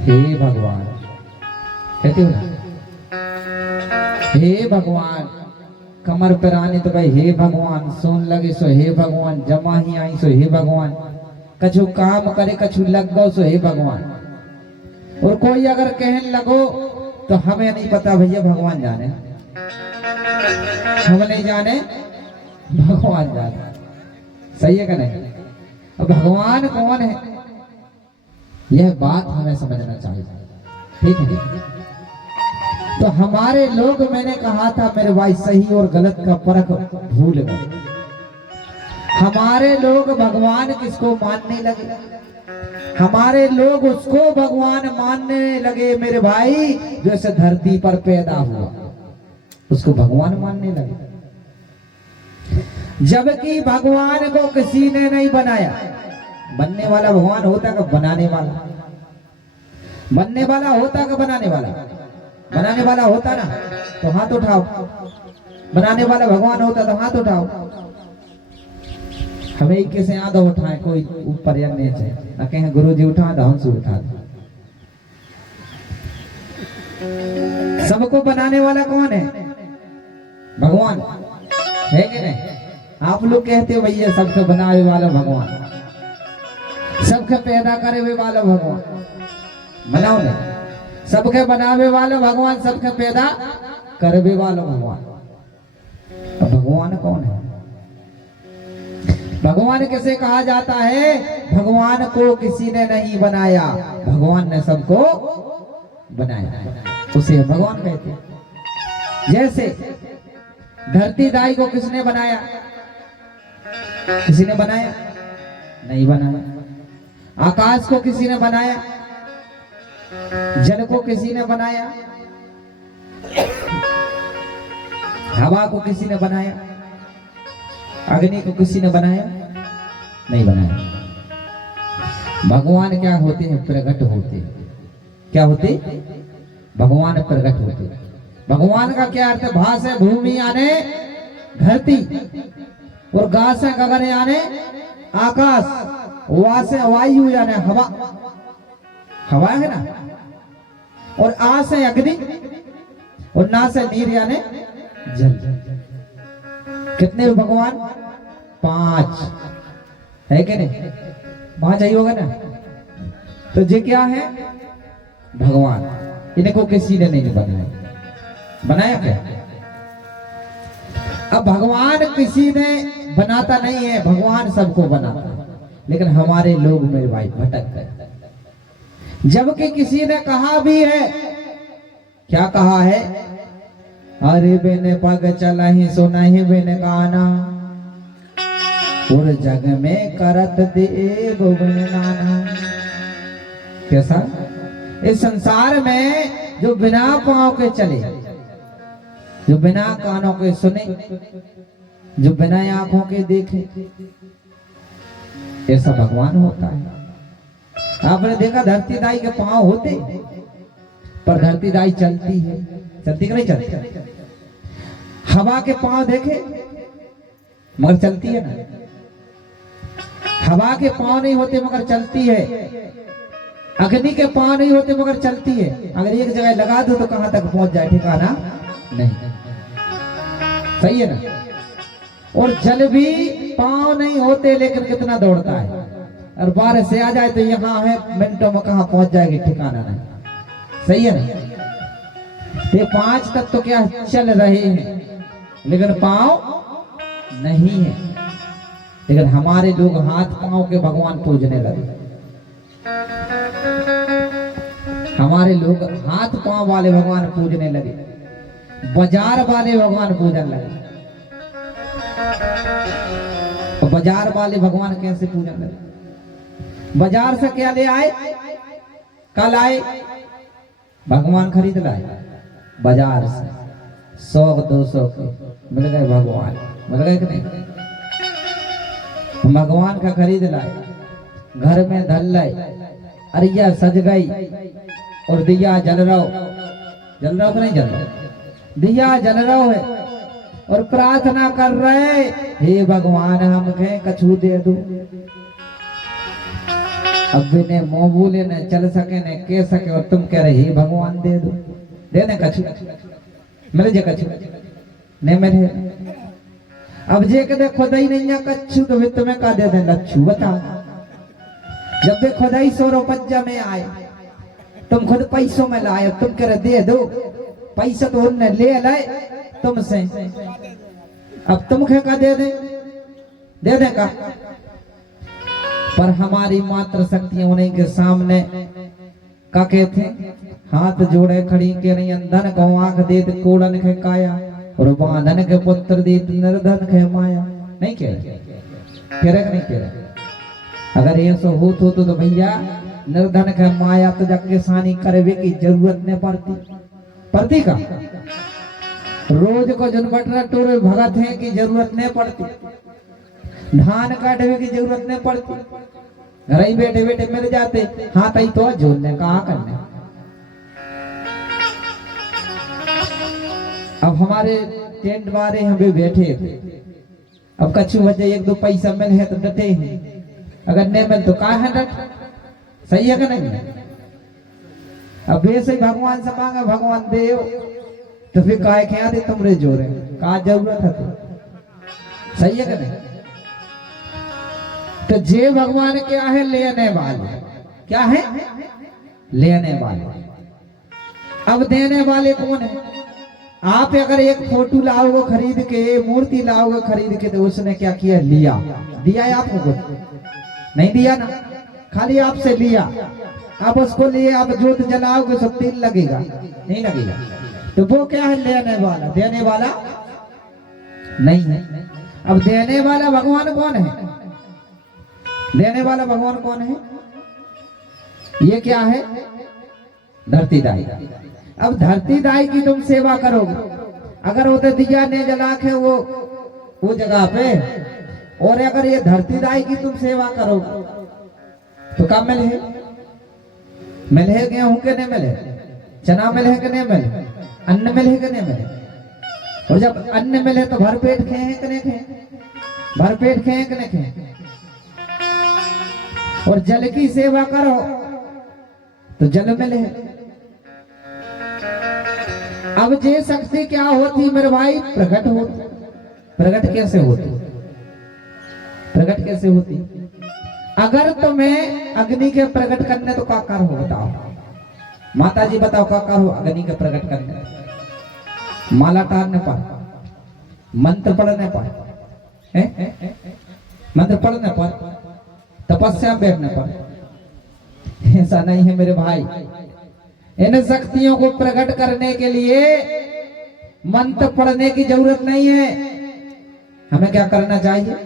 हे भगवान, कहते हो ना, हे भगवान, कमर पर आने तो भाई हे भगवान, सोन लगे सो हे भगवान, जमा ही आई सो हे भगवान, कछु काम करे कछु लग गो सो हे भगवान। और कोई अगर कहने लगो तो हमें नहीं पता भैया, भगवान जाने, हम नहीं जाने, भगवान जाने। सही है कि नहीं? अब भगवान कौन है, यह बात हमें समझना चाहिए, ठीक है? तो हमारे लोग, मैंने कहा था मेरे भाई, सही और गलत का फर्क भूल गए। हमारे लोग भगवान किसको मानने लगे, हमारे लोग उसको भगवान मानने लगे मेरे भाई जो इस धरती पर पैदा हुआ, उसको भगवान मानने लगे। जबकि भगवान को किसी ने नहीं बनाया। बनने वाला भगवान होता का बनाने वाला, बनने वाला होता का बनाने वाला? बनाने वाला होता ना तो हाथ उठाओ, बनाने वाला भगवान होता तो हाथ उठाओ। हमें कैसे आधा उठाए, कोई ऊपर या नीचे ना कहें गुरु जी उठा दो, हमसे उठा दो। सबको बनाने वाला कौन है? भगवान है कि नहीं? आप लोग कहते हो भैया सबको बनाने वाला भगवान, सबके पैदा करे हुए वाला भगवान, बनाओ नहीं, सबके बनावे वाला भगवान, सबके पैदा करवे वाला भगवान। भगवान कौन है? भगवान किसे कहा जाता है? भगवान को किसी ने नहीं बनाया, भगवान ने सबको बनाया, उसे भगवान कहते हैं। जैसे धरती दाई को किसने बनाया? किसी ने बनाया? नहीं बनाया। आकाश को किसी ने बनाया? जल को किसी ने बनाया? हवा को किसी ने बनाया? अग्नि को किसी ने बनाया? नहीं बनाया। भगवान क्या होते हैं? प्रकट होते हैं। क्या होते? भगवान प्रकट होते हैं। भगवान का क्या अर्थ है? भा से भूमि यानी धरती, और गा से गगन यानी आकाश, वा से वायु यानी हवा, हवा है ना, और आ से अग्नि, और ना से नीर यानी जल। कितने भगवान? 5 है कि नहीं? 5 ही होगा ना। तो ये क्या है? भगवान। इनको किसी ने नहीं बनाया। बनाया क्या? अब भगवान किसी ने बनाता नहीं है, भगवान सबको बनाता है। लेकिन हमारे लोग मेरे भाई भटक गए। जबकि किसी ने कहा भी है, क्या कहा है? अरे बेने पग चला ही सुना ही बेने गाना, और जग में करत देव नाना। कैसा? इस संसार में जो बिना पांव के चले, जो बिना कानों के सुने, जो बिना आंखों के देखे, ऐसा भगवान होता है। आपने देखा धरती दाई के पांव होते, पर धरती दाई चलती है, चलती कि नहीं चलती? हवा के पांव देखे मगर चलती है ना। हवा के पांव नहीं होते मगर चलती है। अग्नि के पांव नहीं होते मगर चलती है। अगर एक जगह लगा दो तो कहां तक पहुंच जाए, ठिकाना नहीं। सही है ना? और जल भी पांव नहीं होते लेकिन कितना दौड़ता है, और बारिश से आ जाए तो यहाँ है, मिनटों में कहां पहुंच जाएगी, ठिकाना नहीं। सही है ना? ये 5 तक तो क्या चल रहे हैं, लेकिन पांव नहीं है। लेकिन हमारे लोग हाथ पांव के भगवान पूजने लगे। हमारे लोग हाथ पांव वाले भगवान पूजने लगे, बाजार वाले भगवान पूजन लगे। तो बाजार वाले भगवान कैसे पूजन लगे? बाजार से क्या ले आए? कल आए भगवान खरीद लाए बाजार से, 100-200 के मिल गए भगवान, मिल गए कि नहीं? भगवान का खरीद लाए, घर में धल लाए, अरिया सज गई, और दिया जल रहा कि नहीं जल रहा? दिया जल रहा है, और प्रार्थना कर रहे, हे भगवान हमके कछु दे दो। अब भी ने मुंह बोले न चल सके न कह सके और तुम कह रहे हे भगवान दे दो, दे दे कछु मेरे जे कछु नहीं मेरे। अब जे कदे खुदाई नहीं है कछु तो फिर तुम्हें का दे दे लच्छू बता। जब भी खुदाई 100 रुपया में आए तुम खुद पैसों में लाए, तुम कह रहे दे दो, पैसा तो उनने ले लाए तुमसे, अब तुम का दे दे का। पर हमारी मात्र शक्ति उन्हीं के सामने का कहते हाथ जोड़े खड़ी के नहीं, अंधन को आंख दे कोड़न के काया और बांधन के पुत्र दे निर्धन के माया। नहीं कह रहे नहीं कह रहे। अगर ये सो हो तो भैया निर्धन के माया तो जाके सानी करवे की जरूरत नहीं पड़ती का। रोज को जन बटरा टोरे भगत है की जरूरत नहीं पड़ती, धान काटवे की जरूरत नहीं पड़ती, घर ही बैठे बैठे मिल जाते, हाथ आई तो जोड़ने कहा करने। अब हमारे टेंट वाले हम भी बैठे थे, अब कछु वजह 1-2 पैसा मिल है तो डटे हैं, अगर नहीं मिल तो कहा है डट, सही है कि नहीं। अब वैसे ही भगवान से मांगा भगवान दे तो फिर काय क्या दे तुमरे जोरे कहा जरूरत है तो सही है कि नहीं। तो जे भगवान क्या है लेने वाले, क्या है लेने वाले। अब देने वाले कौन है। आप अगर एक फोटो लाओगे खरीद के, मूर्ति लाओगे खरीद के, तो उसने क्या किया लिया, दिया है आपको कुछ नहीं दिया ना, खाली आपसे लिया। आप उसको लिए आप जोत जलाओगे तो तेल लगेगा नहीं लगेगा। तो वो क्या है लेने वाला, देने वाला नहीं है। अब देने वाला भगवान कौन है, देने वाला भगवान कौन है। ये क्या है धरती दाई। अब धरती दाई की तुम सेवा करोगे, अगर उधर दिया ने जला के वो जगह पे, और अगर ये धरती दाई की तुम सेवा करोगे तो क्या मिले, मिले गेहूं के नहीं मिले, चना मिले के नहीं मिले, अन्न मिले के नहीं मिले। और जब अन्न मिले तो भर पेट खाए कि नहीं खाए, भर पेट खाए कि नहीं खाए। और जल की सेवा करो तो जल मिले। अब जे शक्ति क्या होती मेरे भाई, प्रकट होती। प्रकट कैसे होती, प्रकट कैसे होती। अगर तुम्हें अग्नि के प्रकट करने तो क्या कर हो बताओ, माता जी बताओ क्या कर हो अग्नि के प्रकट करने। माला टारने पर, मंत्र पढ़ने पर, मंत्र पढ़ने पर, तपस्या बैठने पर। ऐसा नहीं है मेरे भाई। इन शक्तियों को प्रकट करने के लिए मंत्र पढ़ने की जरूरत नहीं है। हमें क्या करना चाहिए,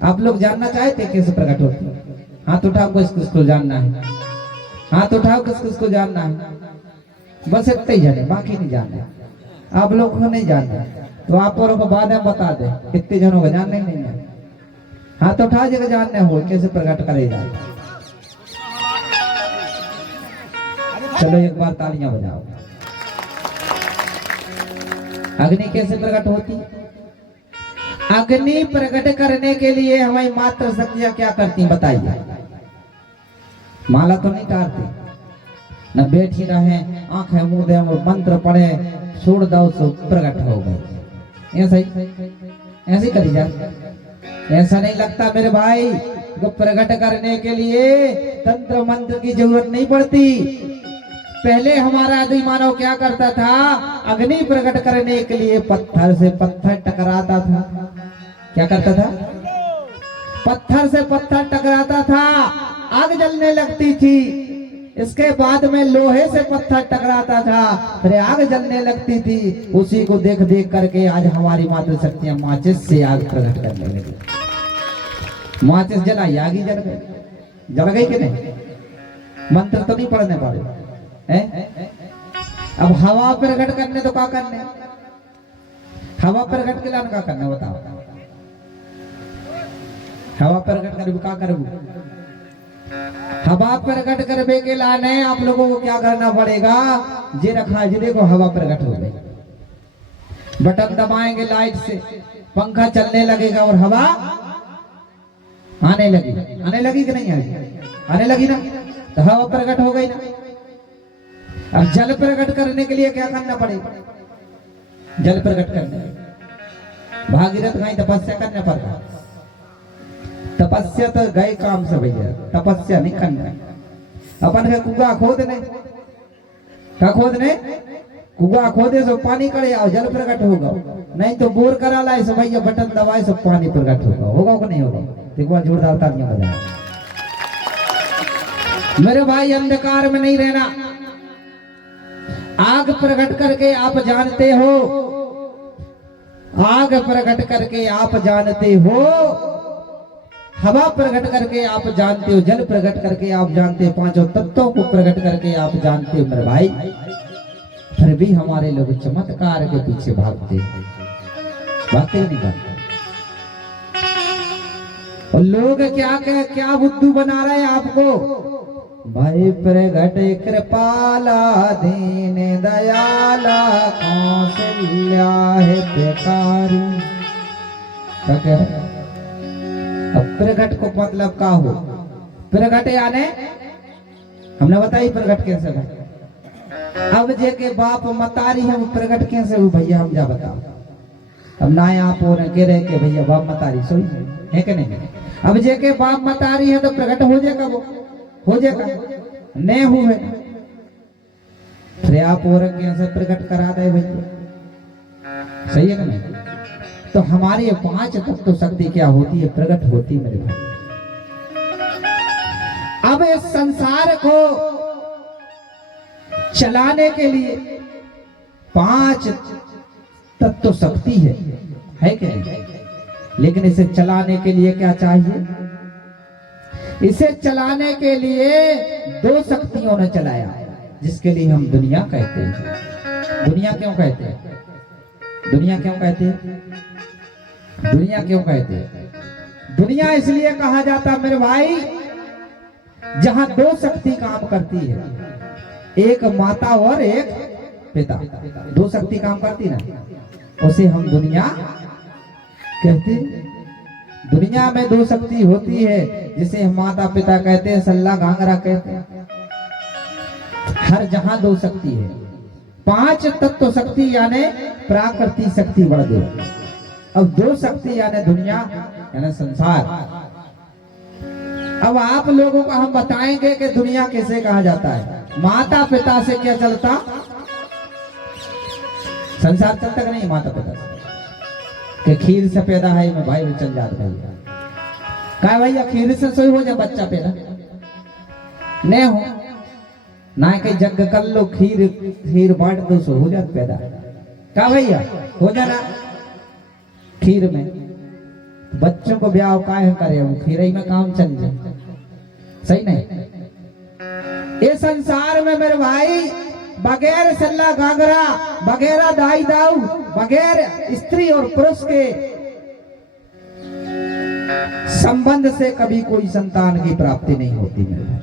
आप लोग जानना चाहते कैसे प्रकट होती। हाथ उठाओ किस किसको जानना है, हाथ उठाओ किस किसको जानना है। बस इतने ही जाने, बाकी नहीं जानना। आप लोगों को नहीं जानना तो आप लोगों को बाद में बता दे, कितने जनों को जानना ही नहीं है। हाथ उठा जगह जानने हो कैसे प्रकट करेगा। चलो एक बार तालियां बजाओ। अग्नि कैसे प्रकट होती। अग्नि प्रकट करने के लिए हमारी मात्र शक्तियां क्या करती बताइए। माला तो नहीं टारती, न बैठी रहे आंखें मुंह दे और मंत्र पढ़े छोड़ दो सो प्रकट हो गए। ऐसा ही ऐसे करी जाए, ऐसा नहीं लगता मेरे भाई। को प्रकट करने के लिए तंत्र मंत्र की जरूरत नहीं पड़ती। पहले हमारा आदि मानव क्या करता था, अग्नि प्रकट करने के लिए पत्थर से पत्थर टकराता था। क्या करता था, पत्थर से पत्थर टकराता था, आग जलने लगती थी। इसके बाद में लोहे से पत्थर टकराता था, फिर आग जलने लगती थी। उसी को देख देख करके आज हमारी मातृ शक्तियां माचिस से आग प्रकट करने लगी। माचिस जलाई, आग ही जल गई। जल गई कि नहीं, मंत्र तो नहीं पढ़ने पड़े। अब हवा प्रकट करने तो क्या करने, हवा प्रकट के लाने क्या करने बताओ। हवा प्रकट कर क्या करूँ, हवा प्रकट करने के लाने आप लोगों को क्या करना पड़ेगा। जे रखा जी देखो हवा प्रकट हो गई, बटन दबाएंगे लाइट से, पंखा चलने लगेगा और हवा आने लगी। आने लगी कि नहीं आई, आने लगी ना, तो हवा प्रकट हो गई ना। अब जल प्रकट करने के लिए क्या करना पड़ेगा? जल प्रकट करने भागीरथ कहीं तपस्या करना पड़ता। तपस्या तो गए काम से भैया, तपस्या नहीं करना। अपन के कुआ खोदने, क्या खोदने? कुआ खोदे सो पानी करे आओ, जल प्रकट होगा। नहीं तो बोर करा लाए सो भैया, बटन दबाए सो पानी प्रकट होगा। होगा कि नहीं होगा? देखो जोरदार तालियां बजाए। मेरे भाई अंधकार में नहीं रहना। आग प्रकट करके आप जानते हो, आग प्रकट करके आप जानते हो, हवा प्रकट करके आप जानते हो, जल प्रकट करके आप जानते हो, पांचों तत्वों को प्रकट करके आप जानते हो मेरे भाई। फिर भी हमारे लोग चमत्कार के पीछे भागते नहीं भागते। और लोग क्या बुद्धू बना रहे हैं आपको? भाई प्रगट कृपाला दीन दयाला कौशल्या हितकारी। क्या कह रहे? अब प्रगट को मतलब क्या हो? प्रगट यानी हमने बताई प्रगट कैसे भाई। अब जे के बाप मतारी हम प्रगट कैसे हो भैया, हम जा बताओ। अब ना आप कह रहे के भैया बाप मतारी सोई है कि नहीं? अब जे के बाप मतारी है तो प्रगट हो जाएगा, वो हो जाएगा नहीं हुए। फिर आप और कैसे प्रकट करा दे भैया, सही है कि नहीं? तो हमारी पांच तत्व शक्ति क्या होती है? प्रकट होती मेरे भाई। अब इस संसार को चलाने के लिए पांच तत्व शक्ति है कि नहीं? लेकिन इसे चलाने के लिए क्या चाहिए? इसे चलाने के लिए दो शक्तियों ने चलाया, जिसके लिए हम दुनिया कहते हैं। दुनिया क्यों कहते हैं? दुनिया क्यों कहते हैं? दुनिया क्यों कहते हैं? दुनिया इसलिए कहा जाता मेरे भाई, जहां दो शक्ति काम करती है, एक माता और एक पिता। दो शक्ति काम करती ना, उसे हम दुनिया कहते हैं। दुनिया में दो शक्ति होती है, जिसे हम माता पिता कहते हैं, सल्ला घांगरा कहते हैं। हर जहां दो शक्ति है। पांच तत्व शक्ति यानी प्राकृतिक शक्ति बढ़ गई। अब दो शक्ति यानी दुनिया यानी संसार। अब आप लोगों को हम बताएंगे कि दुनिया किसे कहा जाता है। माता पिता से क्या चलता? संसार चलता कि नहीं? माता पिता से कि खीर से पैदा है मैं भाई चल जात भैया। क्या भैया खीर से सोई हो जा बच्चा पैदा नहीं हो ना, के जग कर लो खीर बांट दो सो हो जात पैदा। क्या भैया हो जाना खीर में? बच्चों को ब्याह काहे करे, वो खीर ही में काम चल जाए, सही नहीं? ये संसार में मेरे भाई बगैर सल्ला गागरा, बगैर दाई दाऊ, बगैर स्त्री और पुरुष के संबंध से कभी कोई संतान की प्राप्ति नहीं होती मेरे भाई।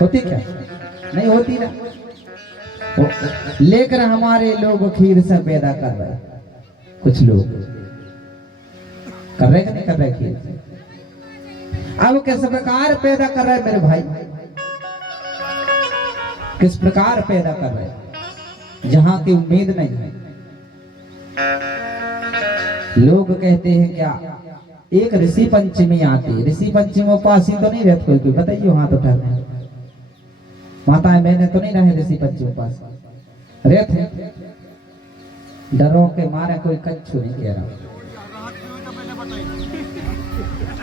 होती क्या? नहीं होती ना। लेकर हमारे लोग खीर से पैदा कर रहे, कुछ लोग कर रहे कि नहीं कर रहे खीर से? अब किस प्रकार पैदा कर रहे मेरे भाई? किस प्रकार पैदा कर रहे? जहां की उम्मीद नहीं है। लोग कहते हैं क्या एक ऋषि पंचमी आती है, ऋषि पंचमी उपासी तो नहीं रहते कोई? बताइए हाथ उठाने। माताएं बहने तो नहीं रहे ऋषि पंचमी उपास रहते? डरों के मारे कोई कच्छू नहीं कह रहा।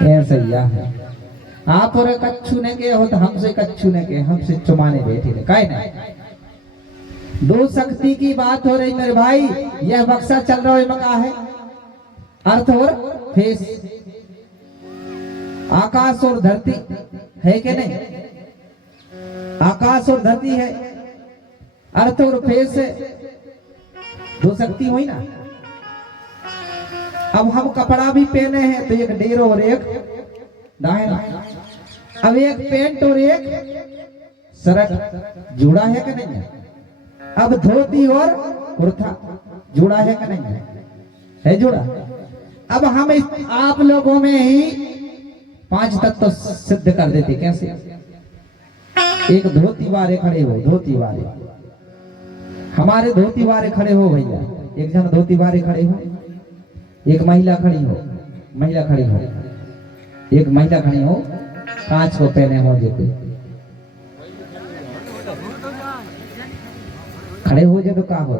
ऐसा है आप और कच्छू ने के हो तो हमसे कच्छू ने के, हमसे चुमाने बैठी थे काय नहीं। दो शक्ति की बात हो रही मेरे भाई। यह बक्सा चल रहा है मका है अर्थ और फेस, आकाश और धरती है कि नहीं? आकाश और धरती है, अर्थ और फेस है, दो शक्ति हुई ना। अब हम कपड़ा भी पहने हैं तो एक डेरो और एक दाहिना। अब एक पेंट और एक शर्ट जुड़ा है कि नहीं है? अब धोती और कुर्ता जुड़ा है कि नहीं है जुड़ा। अब हम आप लोगों में ही पांच तत्व तो सिद्ध कर देते। कैसे? एक धोती वाले खड़े हो, धोती वाले हमारे धोती वाले खड़े हो भैया, एक जन धोती वाले खड़े हो, एक महिला खड़ी हो, महिला खड़ी हो, एक महिला खड़ी हो, कांच को पहने हो जो खड़े हो जाए तो का हो